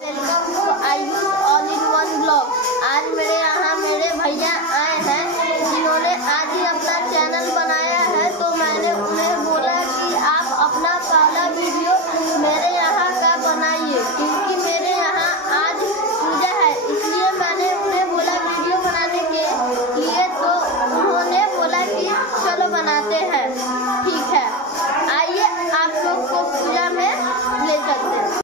Welcome two Ayush all in one blog. आज मेरे यहाँ मेरे भैया आए हैं जिन्होंने आज ही अपना चैनल बनाया है, तो मैंने उन्हें बोला कि आप अपना पहला वीडियो मेरे यहाँ का बनाइए, क्योंकि मेरे यहाँ आज पूजा है, इसलिए मैंने उन्हें बोला वीडियो बनाने के लिए। तो उन्होंने बोला कि चलो बनाते हैं। ठीक है, आइए आप लोग को पूजा में ले चलते हैं।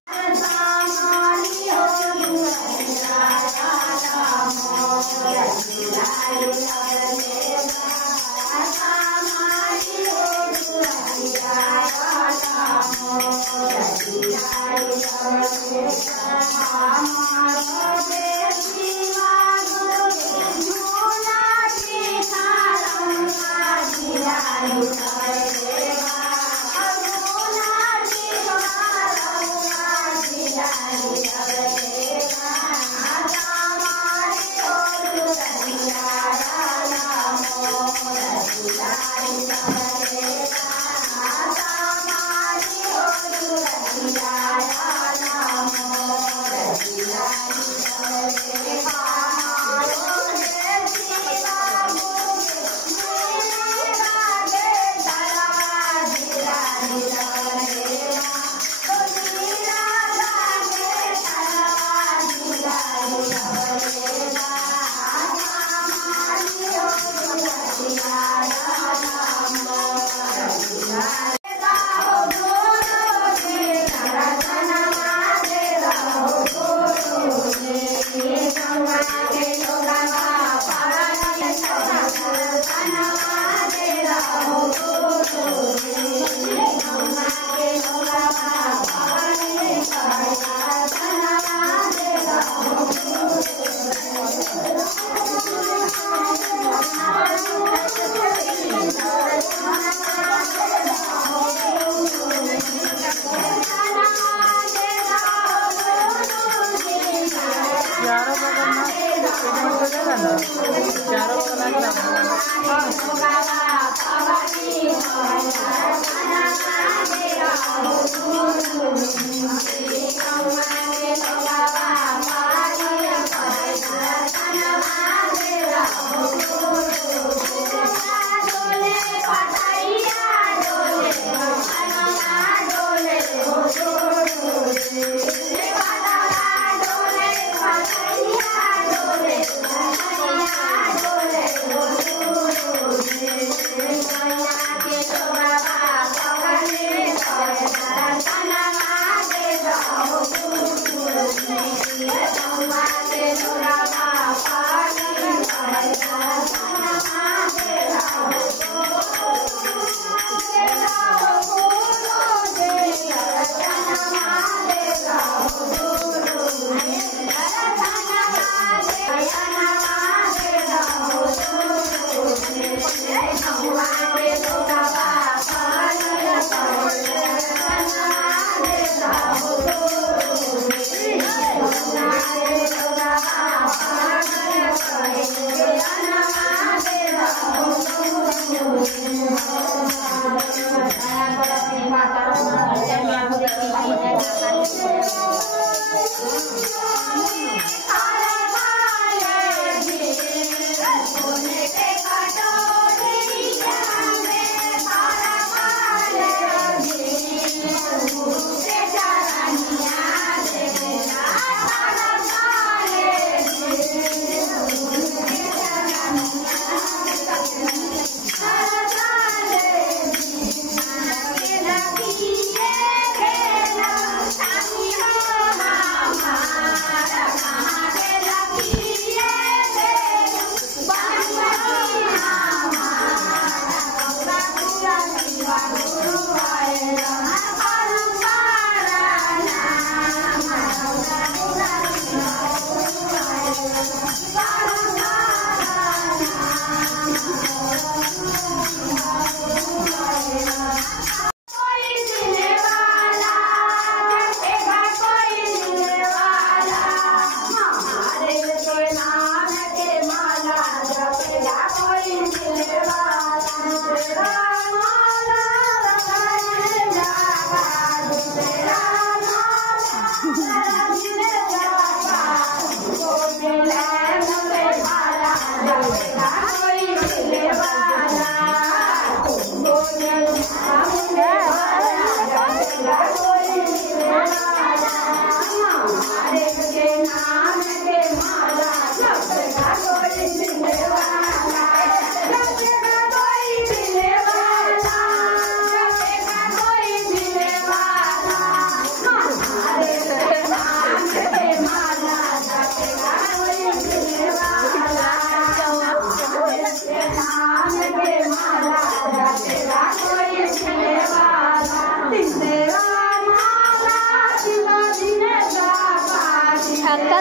छक्का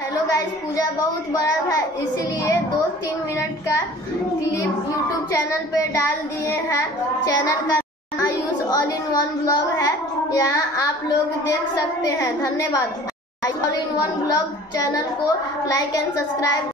हेलो गाइस, पूजा बहुत बड़ा था इसीलिए 2-3 मिनट का क्लिप YouTube चैनल पे डाल दिए हैं। चैनल का नाम आयुष ऑल इन वन ब्लॉग है, यहाँ आप लोग देख सकते हैं। धन्यवाद। All in one blog channel को लाइक एंड सब्सक्राइब